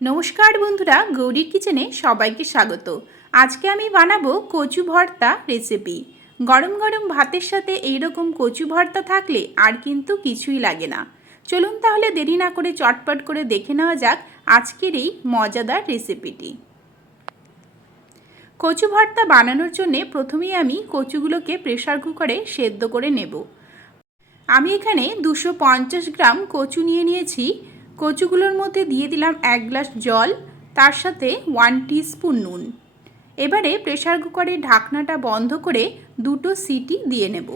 नमस्कार बंधुरा गौरीर किचेने सबाइके स्वागत। आज के आमी बानाबो कचु भर्ता रेसिपि। गरम गरम भातेर साथे एई रकम कचु भर्ता थाकले आर किन्तु किछुई लागे ना। चलुन ताहले देरी ना करे चटपट करे देखे नेওয়া যাক आजकेर এই मजादार रेसिपिटी। कचु भर्ता बानानोर जन्य प्रथमेই आमी कचुगुलोके प्रेसार कुकारे सेদ্ধ करे नेब। आमी एखाने 250 ग्राम कचु निये निয়েছি। कचुगुलोर मध्य दिए दिलाम 1 ग्लास जल, तार साथे 1 टीस्पुन नून। एबारे प्रेसार कुकारे ढाकनाटा बंध करे दुटो सीटी दिए नेब।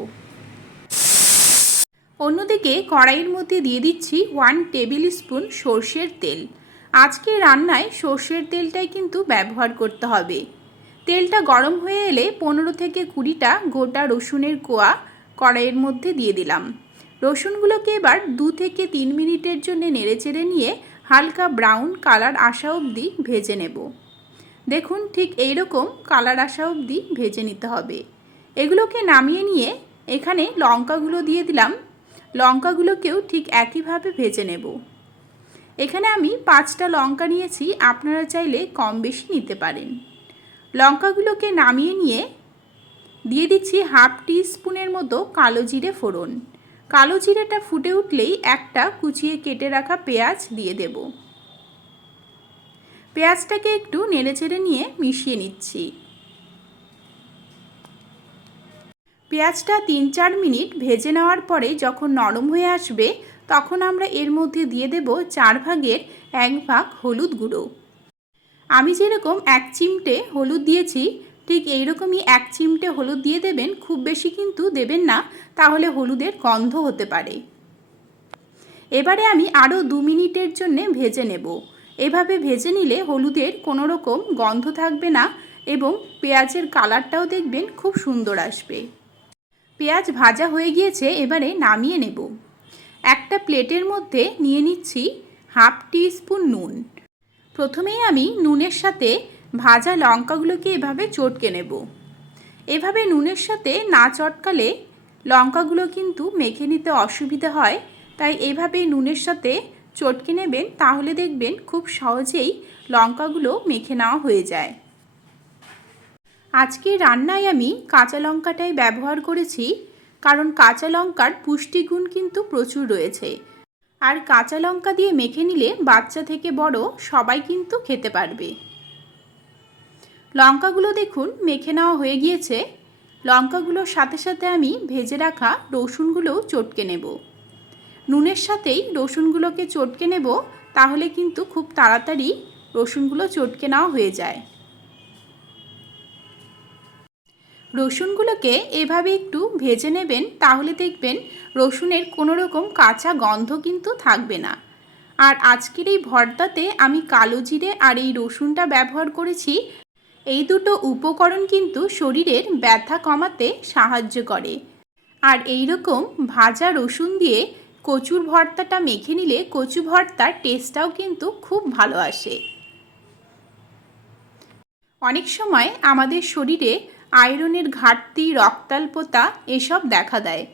अन्यदिके कड़ाइर मध्य दिए दिচ্ছি 1 टेबिल स्पून सर्षेर तेल। आजके रान्नाय सर्षेर तेलटाई किन्तु व्यवहार करते हबे। तेलटा गरम हये एले 15 থেকে 20টা गोटा रसुनेर कोया कड़ाइर मध्य दिए दिलाम। रसुनगुलोके एबार 2 থেকে 3 मिनिटेर जन्य नेड़ेचेड़े निये हालका ब्राउन कालार आसा अब्दि भेजे नेब। देखुन ठीक एई रकम कालार आसा अब्दि भेजे निते हबे। एगुलोके नामिये निये एखाने लंकागुलो दिए दिलाम। लंकागुलोकेও ठीक एकई भावे भेजे नेब। एखाने आमी 5टा लंका निয়েছি, आपनारा चाइले कम बेशी निते पारेन। लंकागुलोके नामिये निये दिए दिচ্ছি हाफ टीस्पुनेर मतो कालो जिरे फोड़न। कालो जिरेटा फुटे उठलेई एकटा कुचिए केटे राखा पेঁয়াজ दिए देब। पेঁয়াজটাকে একটু নেড়েচেড়ে নিয়ে মিশিয়ে নিচ্ছি। পেঁয়াজটা 3-4 মিনিট ভেজে নেওয়ার পরে যখন নরম হয়ে আসবে তখন আমরা এর মধ্যে দিয়ে দেব 4 ভাগের 1 ভাগ হলুদ গুঁড়ো। আমি যেরকম 1 চিমটে হলুদ দিয়েছি ঠিক এই রকমই 1 চিমটে হলুদ দিয়ে দেবেন। খুব বেশি কিন্তু দেবেন না, তাহলে হলুদের গন্ধ হতে পারে। এবারে আমি আরও 2 মিনিটের জন্য ভেজে নেব। এভাবে ভেজে নিলে হলুদের কোনো রকম গন্ধ থাকবে না এবং পেঁয়াজের কালারটাও দেখবেন খুব সুন্দর আসবে। পেঁয়াজ ভাজা হয়ে গিয়েছে, এবারে নামিয়ে নেব। একটা প্লেটের মধ্যে নিয়ে নিচ্ছি হাফ টিস্পুন নুন। প্রথমেই আমি নুনের সাথে ভাজা লঙ্কাগুলোকে এভাবে চটকে নেব। এভাবে নুনের সাথে না চটকালে লঙ্কাগুলো কিন্তু মেখে নিতে অসুবিধা হয়, তাই এভাবে নুনের সাথে চটকে নেবেন, তাহলে দেখবেন খুব সহজেই লঙ্কাগুলো মেখে নেওয়া হয়ে যায়। আজকে রান্নায় আমি কাঁচা লঙ্কাটাই ব্যবহার করেছি, কারণ কাঁচা লঙ্কার পুষ্টিগুণ কিন্তু প্রচুর রয়েছে। আর কাঁচা লঙ্কা দিয়ে মেখে নিলে বাচ্চা থেকে বড় সবাই কিন্তু খেতে পারবে। লঙ্কাগুলো দেখুন মেখে নেওয়া হয়ে গিয়েছে। লঙ্কাগুলোর সাথে সাথে আমি ভেজে রাখা রসুনগুলোও চটকে নেব। নুনের সাথেই রসুনগুলোকে চটকে নেব, তাহলে কিন্তু খুব তাড়াতাড়ি রসুনগুলো চটকে নেওয়া হয়ে যায়। রসুনগুলোকে এভাবে একটু ভেজে নেবেন, তাহলে দেখবেন রসুনের কোনো রকম কাঁচা গন্ধ কিন্তু থাকবে না। আর আজকের এই ভর্তাতে আমি কালো জিরে আর এই রসুনটা ব্যবহার করেছি। এই দুটো উপকরণ কিন্তু শরীরের ব্যথা কমাতে সাহায্য করে। আর এই রকম ভাজা রসুন দিয়ে কচুর ভর্তাটা মেখে নিলে কচু ভর্তার টেস্টটাও কিন্তু খুব ভালো আসে। অনেক সময় আমাদের শরীরে আয়রনের ঘাটতি, রক্তাল্পতা এসব দেখা দেয়।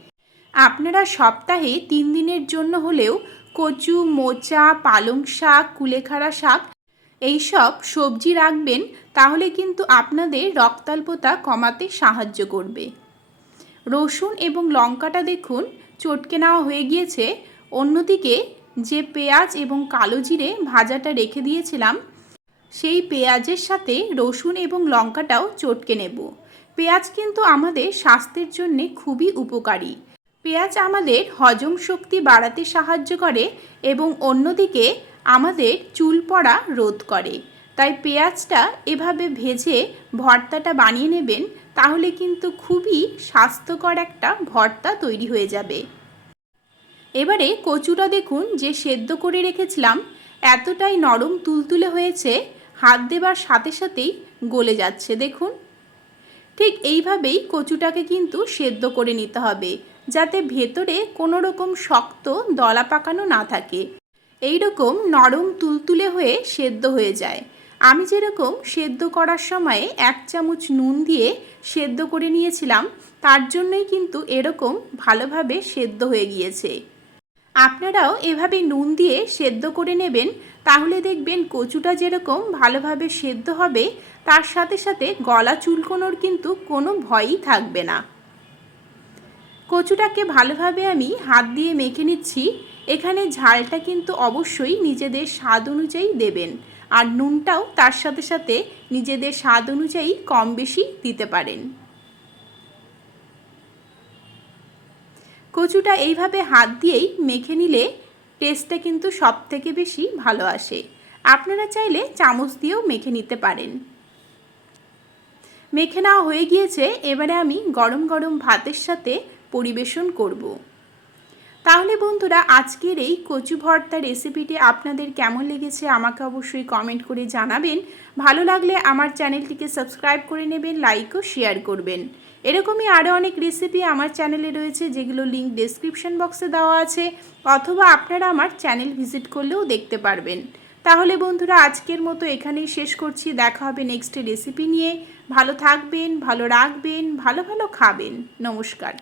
আপনারা সপ্তাহে 3 দিনের জন্য হলেও কচু, মোচা, পালং শাক, কুলেখাড়া শাক এইসব সবজি রাখবেন, তাহলে কিন্তু আপনাদের রক্তাল্পতা কমাতে সাহায্য করবে। রসুন এবং লঙ্কাটা দেখুন চটকে নেওয়া হয়ে গিয়েছে। অন্যদিকে যে পেঁয়াজ এবং কালো জিরে ভাজাটা রেখে দিয়েছিলাম, সেই পেঁয়াজের সাথে রসুন এবং লঙ্কাটাও চটকে নেব। পেঁয়াজ কিন্তু আমাদের স্বাস্থ্যের জন্য খুবই উপকারী। পেঁয়াজ আমাদের হজম শক্তি বাড়াতে সাহায্য করে এবং অন্যদিকে আমাদের চুল পড়া রোধ করে। তাই পেঁয়াজটা এভাবে ভেজে ভর্তাটা বানিয়ে নেবেন, তাহলে কিন্তু খুবই স্বাস্থ্যকর একটা ভর্তা তৈরি হয়ে যাবে। এবারে কচুটা দেখুন যে সেদ্ধ করে রেখেছিলাম এতটাই নরম তুলতুলে হয়েছে, হাত দেবার সাথে সাথেই গলে যাচ্ছে। দেখুন ঠিক এইভাবেই কচুটাকে কিন্তু সেদ্ধ করে নিতে হবে, যাতে ভেতরে কোনো রকম শক্ত দলা পাকানো না থাকে। এই রকম নরম তুলতুলে হয়ে সেদ্ধ হয়ে যায়। আমি যেরকম সেদ্ধ করার সময়ে 1 চামচ নুন দিয়ে সেদ্ধ করে নিয়েছিলাম, তার জন্যই কিন্তু এরকম ভালোভাবে সেদ্ধ হয়ে গিয়েছে। আপনারাও এভাবে নুন দিয়ে সেদ্ধ করে নেবেন, তাহলে দেখবেন কচুটা যেরকম ভালোভাবে সেদ্ধ হবে তার সাথে সাথে গলা চুলকোনোর কিন্তু কোনো ভয়ই থাকবে না। কচুটাকে ভালোভাবে আমি হাত দিয়ে মেখে নিচ্ছি। এখানে ঝালটা কিন্তু অবশ্যই নিজেদের স্বাদ অনুযায়ী দেবেন, আর নুনটাও তার সাথে সাথে নিজেদের স্বাদ অনুযায়ী কম বেশি দিতে পারেন। কচুটা এইভাবে হাত দিয়েই মেখে নিলে টেস্টটা কিন্তু সব থেকে বেশি ভালো আসে। আপনারা চাইলে চামচ দিয়েও মেখে নিতে পারেন। মেখে নেওয়া হয়ে গিয়েছে, এবারে আমি গরম গরম ভাতের সাথে পরিবেশন করব। তাহলে বন্ধুরা, আজকের এই কচু ভর্তা রেসিপিটি আপনাদের কেমন লেগেছে আমাকে অবশ্যই কমেন্ট করে জানাবেন। ভালো লাগলে আমার চ্যানেলটিকে সাবস্ক্রাইব করে নেবেন, লাইক ও শেয়ার করবেন। এরকমই আরও অনেক রেসিপি আমার চ্যানেলে রয়েছে, যেগুলো লিঙ্ক ডেসক্রিপশন বক্সে দেওয়া আছে, অথবা আপনারা আমার চ্যানেল ভিজিট করলেও দেখতে পারবেন। তাহলে বন্ধুরা, আজকের মতো এখানেই শেষ করছি। দেখা হবে নেক্সট রেসিপি নিয়ে। ভালো থাকবেন, ভালো রাখবেন, ভালো ভালো খাবেন। নমস্কার।